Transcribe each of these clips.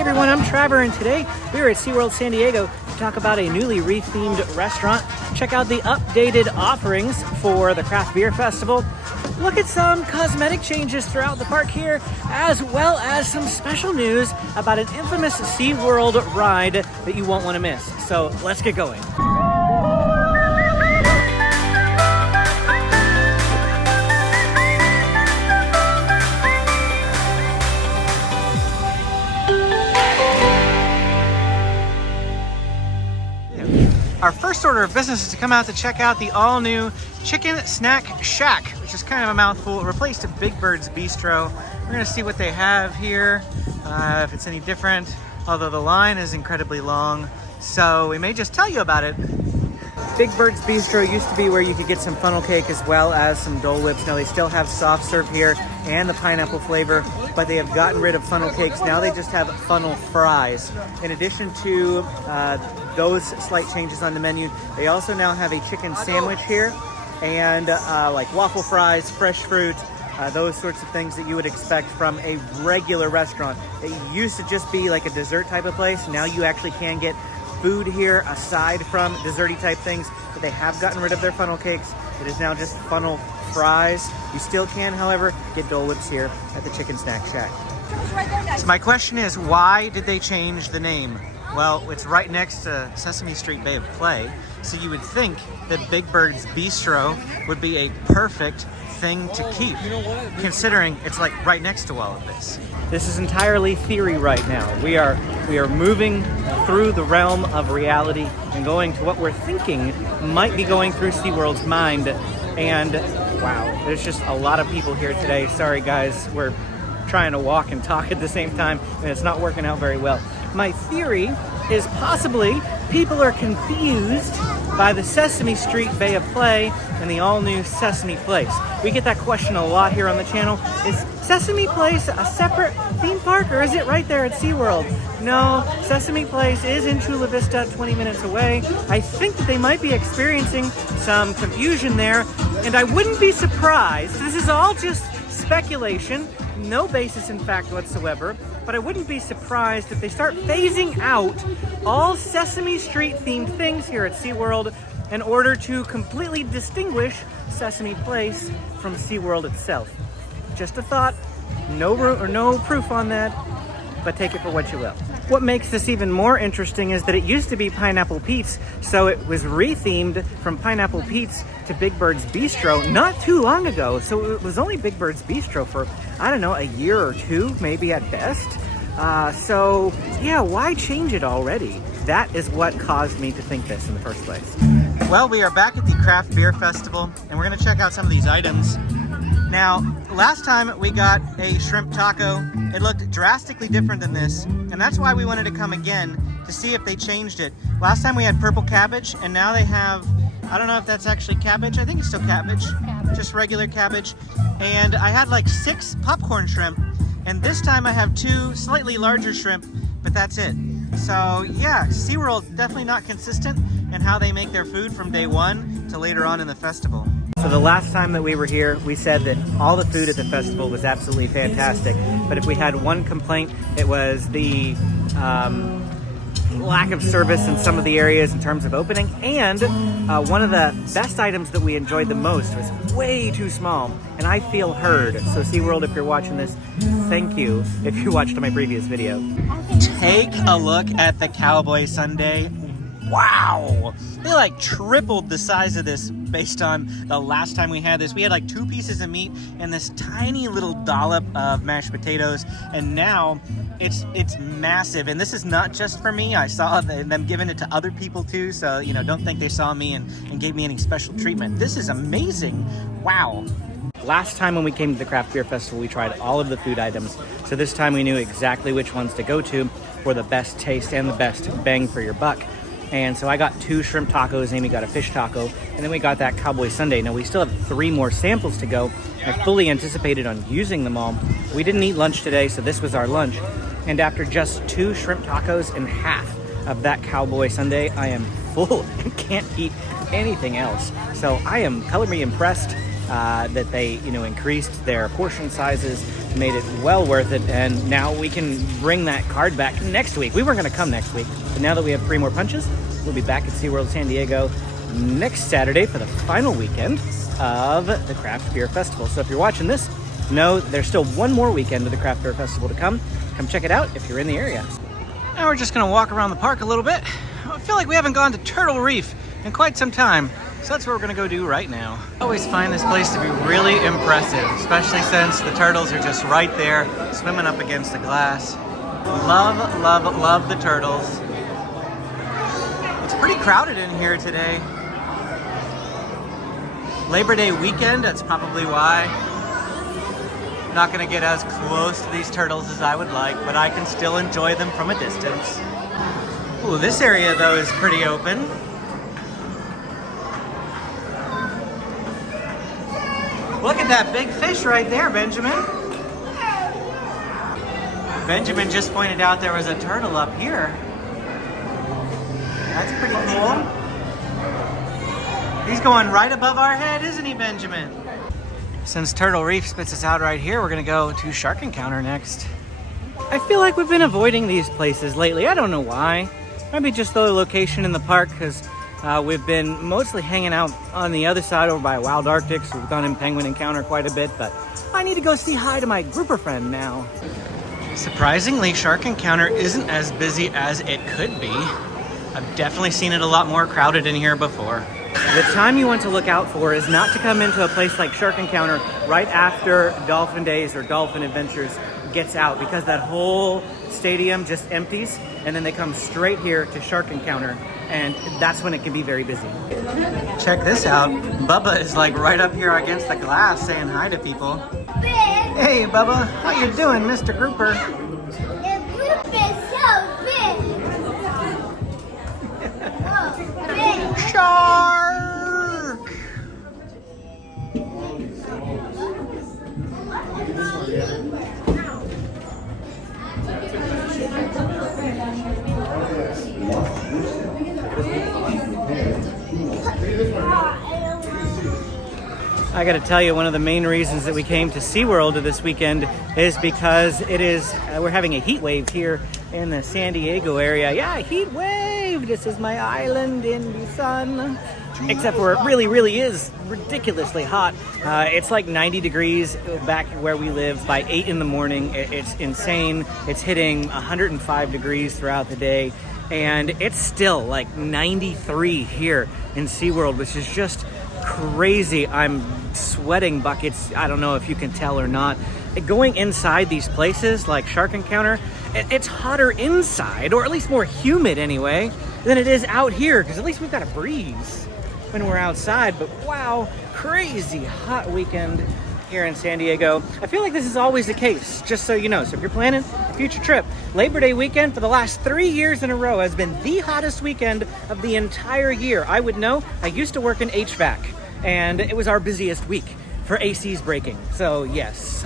Hey everyone, I'm Trevor, and today we are at SeaWorld San Diego to talk about a newly reef-themed restaurant, check out the updated offerings for the Craft Beer Festival, look at some cosmetic changes throughout the park here, as well as some special news about an infamous SeaWorld ride that you won't want to miss. So let's get going. Our first order of business is to come out to check out the all-new Chicken Snack Shack, which is kind of a mouthful. It replaced a Big Birds Bistro. We're gonna see what they have here, if it's any different, although the line is incredibly long, so we may just tell you about it. Big Birds Bistro used to be where you could get some funnel cake as well as some Dole Whips. Now they still have soft serve here and the pineapple flavor, but they have gotten rid of funnel cakes. Now they just have funnel fries. In addition to those slight changes on the menu, they also now have a chicken sandwich here and like waffle fries, fresh fruit, those sorts of things that you would expect from a regular restaurant. It used to just be like a dessert type of place. Now you actually can get food here aside from desserty type things, but they have gotten rid of their funnel cakes. It is now just funnel fries. You still can, however, get Dole Whips here at the Chicken Snack Shack. So my question is, why did they change the name? Well, it's right next to Sesame Street Bay of Play, so you would think that Big Bird's Bistro would be a perfect thing to keep, considering it's like right next to all of this. This is entirely theory right now. We are moving through the realm of reality and going to what we're thinking might be going through SeaWorld's mind. And wow, there's just a lot of people here today. Sorry guys, we're trying to walk and talk at the same time and it's not working out very well. My theory is possibly people are confused by the Sesame Street Bay of Play and the all-new Sesame Place. We get that question a lot here on the channel. Is Sesame Place a separate theme park, or is it right there at SeaWorld? No, Sesame Place is in Chula Vista, 20 minutes away. I think that they might be experiencing some confusion there, and I wouldn't be surprised. This is all just speculation, no basis in fact whatsoever, but I wouldn't be surprised if they start phasing out all Sesame Street themed things here at SeaWorld in order to completely distinguish Sesame Place from SeaWorld itself. Just a thought, no proof on that, but take it for what you will. What makes this even more interesting is that it used to be Pineapple Pete's, so it was rethemed from Pineapple Pete's to Big Bird's Bistro not too long ago. So it was only Big Bird's Bistro for, I don't know, a year or two, maybe at best. So yeah, why change it already? That is what caused me to think this in the first place. Well, we are back at the Craft Beer Festival, and we're gonna check out some of these items. Now, last time we got a shrimp taco, it looked drastically different than this, and that's why we wanted to come again to see if they changed it. Last time we had purple cabbage, and now they have, I don't know if that's actually cabbage, I think it's still cabbage, just regular cabbage. And I had like 6 popcorn shrimp, and this time I have 2 slightly larger shrimp, but that's it. So yeah, SeaWorld definitely not consistent in how they make their food from day one to later on in the festival. So the last time that we were here, we said that all the food at the festival was absolutely fantastic. But if we had one complaint, it was the lack of service in some of the areas in terms of opening. And one of the best items that we enjoyed the most was way too small. And I feel heard. So SeaWorld, if you're watching this, thank you if you watched my previous video. Take a look at the Cowboy Sundae. Wow! They like tripled the size of this based on the last time we had this. We had like 2 pieces of meat and this tiny little dollop of mashed potatoes, and now it's massive. And this is not just for me. I saw them giving it to other people too, so you know, don't think they saw me and gave me any special treatment. This is amazing. Wow. Last time when we came to the Craft Beer Festival, we tried all of the food items. So this time we knew exactly which ones to go to for the best taste and the best bang for your buck. And so I got 2 shrimp tacos, Amy got a fish taco, and then we got that Cowboy Sundae. Now we still have 3 more samples to go. I fully anticipated on using them all. We didn't eat lunch today, so this was our lunch. And after just 2 shrimp tacos and half of that Cowboy Sundae, I am full and can't eat anything else. So I am colorfully impressed that they, increased their portion sizes. made it well worth it, and now we can bring that card back next week. We weren't going to come next week, but now that we have 3 more punches, we'll be back at SeaWorld San Diego next Saturday for the final weekend of the Craft Beer Festival. So if you're watching this, know there's still 1 more weekend of the Craft Beer Festival to come. Come check it out if you're in the area. Now we're just gonna walk around the park a little bit. I feel like we haven't gone to Turtle Reef in quite some time, so that's what we're gonna go do right now. I always find this place to be really impressive, especially since the turtles are just right there, swimming up against the glass. Love, love, love the turtles. It's pretty crowded in here today. Labor Day weekend, that's probably why. Not gonna get as close to these turtles as I would like, but I can still enjoy them from a distance. Ooh, this area though is pretty open. Look at that big fish right there, Benjamin. Benjamin just pointed out there was a turtle up here. That's pretty cool. He's going right above our head, isn't he, Benjamin? Since Turtle Reef spits us out right here, we're gonna go to Shark Encounter next. I feel like we've been avoiding these places lately. I don't know why. Maybe just the location in the park, because we've been mostly hanging out on the other side over by Wild Arctic, so we've gone in Penguin Encounter quite a bit, but I need to go say hi to my grouper friend now. Surprisingly, Shark Encounter isn't as busy as it could be. I've definitely seen it a lot more crowded in here before. The time you want to look out for is not to come into a place like Shark Encounter right after Dolphin Days or Dolphin Adventures gets out, because that whole stadium just empties, and then they come straight here to Shark Encounter, and that's when it can be very busy. Check this out. Bubba is like right up here against the glass saying hi to people. Hey Bubba, how you doing, Mr. Grouper? The group is so big. Oh, big. Shark! I gotta tell you, one of the main reasons that we came to SeaWorld this weekend is because we're having a heat wave here in the San Diego area. Yeah, heat wave! This is my island in the sun. Except for it really, really is ridiculously hot. It's like 90 degrees back where we live by 8 in the morning. It's insane. It's hitting 105 degrees throughout the day. And it's still like 93 here in SeaWorld, which is just crazy. I'm sweating buckets. I don't know if you can tell or not. Going inside these places like Shark Encounter, it's hotter inside, or at least more humid anyway, than it is out here, because at least we've got a breeze when we're outside. But wow, crazy hot weekend here in San Diego. I feel like this is always the case, just so you know. So if you're planning a future trip, Labor Day weekend for the last 3 years in a row has been the hottest weekend of the entire year. I would know. I used to work in HVAC, and it was our busiest week for ACs breaking. So yes,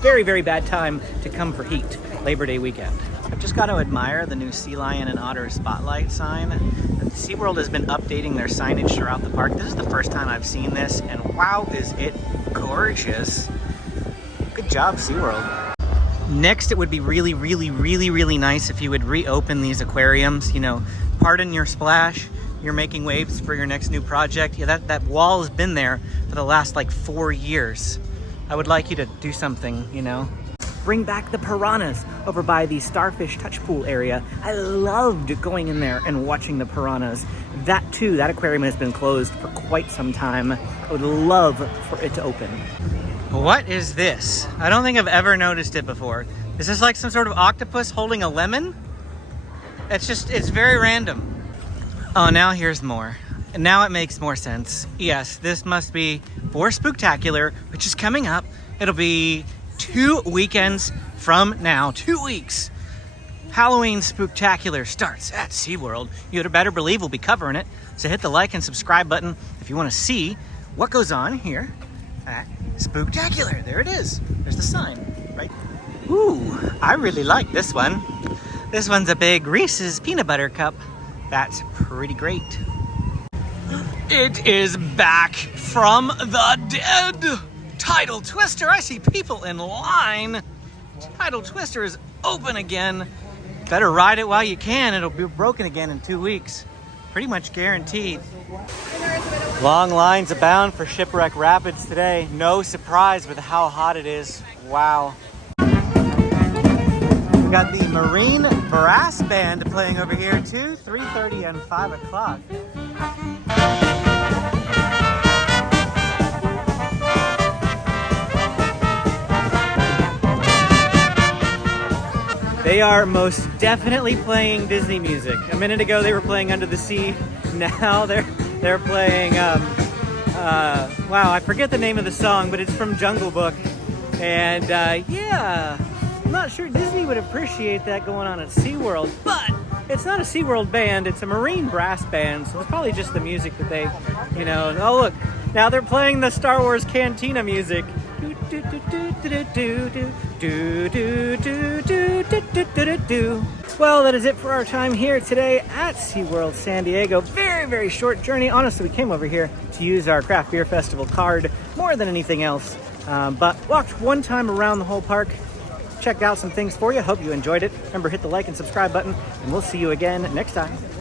very, very bad time to come for heat, Labor Day weekend. I've just got to admire the new sea lion and otter spotlight sign. SeaWorld has been updating their signage throughout the park. This is the first time I've seen this, and wow, is it gorgeous. Good job, SeaWorld. Next, it would be really, really, really, really nice if you would reopen these aquariums. You know, pardon your splash. You're making waves for your next new project. Yeah, that wall has been there for the last like 4 years. I would like you to do something, you know. Bring back the piranhas over by the Starfish Touch Pool area. I loved going in there and watching the piranhas. That too, that aquarium has been closed for quite some time. I would love for it to open. What is this? I don't think I've ever noticed it before. Is this like some sort of octopus holding a lemon? It's very random. Oh, now here's more. And now it makes more sense. Yes, this must be for Spooktacular, which is coming up. It'll be 2 weekends from now, 2 weeks. Halloween Spooktacular starts at SeaWorld. You'd better believe we'll be covering it. So hit the like and subscribe button if you want to see what goes on here at Spooktacular. There it is. There's the sign, right? Ooh, I really like this one. This one's a big Reese's peanut butter cup. That's pretty great. It is back from the dead. Tidal Twister. I see people in line. Tidal Twister is open again. Better ride it while you can. It'll be broken again in 2 weeks. Pretty much guaranteed. Long lines abound for Shipwreck Rapids today. No surprise with how hot it is. Wow. We got the Marine Brass Band playing over here too, 3:30 and 5 o'clock. They are most definitely playing Disney music. A minute ago they were playing Under the Sea. Now they're playing, wow, I forget the name of the song, but it's from Jungle Book. And yeah, I'm not sure Disney would appreciate that going on at SeaWorld, but it's not a SeaWorld band, it's a Marine Brass Band, so it's probably just the music that they, you know, oh look, now they're playing the Star Wars Cantina music. Well, that is it for our time here today at SeaWorld San Diego. Very, very short journey. Honestly, we came over here to use our craft beer festival card more than anything else. But walked one time around the whole park, checked out some things for you. Hope you enjoyed it. Remember, hit the like and subscribe button, and we'll see you again next time.